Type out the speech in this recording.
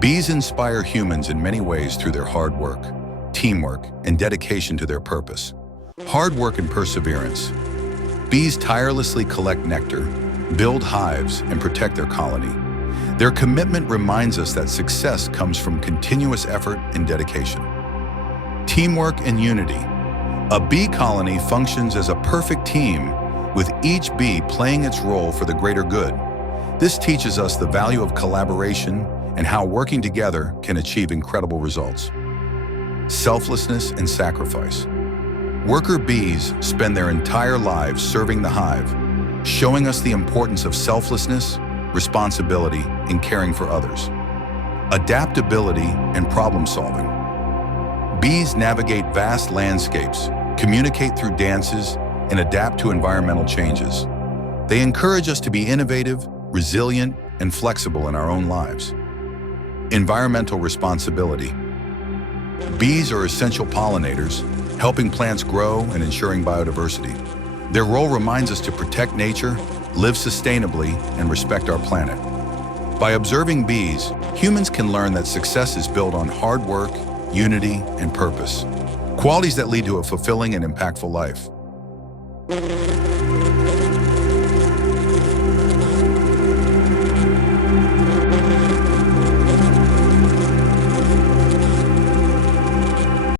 Bees inspire humans in many ways through their hard work, teamwork, and dedication to their purpose. Hard work and perseverance. Bees tirelessly collect nectar, build hives, and protect their colony. Their commitment reminds us that success comes from continuous effort and dedication. Teamwork and unity. A bee colony functions as a perfect team, with each bee playing its role for the greater good. This teaches us the value of collaboration and how working together can achieve incredible results. Selflessness and sacrifice. Worker bees spend their entire lives serving the hive, showing us the importance of selflessness, responsibility, and caring for others. Adaptability and problem solving. Bees navigate vast landscapes, communicate through dances, and adapt to environmental changes. They encourage us to be innovative, resilient, and flexible in our own lives. Environmental responsibility. Bees are essential pollinators, helping plants grow and ensuring biodiversity. Their role reminds us to protect nature, live sustainably, and respect our planet. By observing bees, humans can learn that success is built on hard work, unity, and purpose, qualities that lead to a fulfilling and impactful life.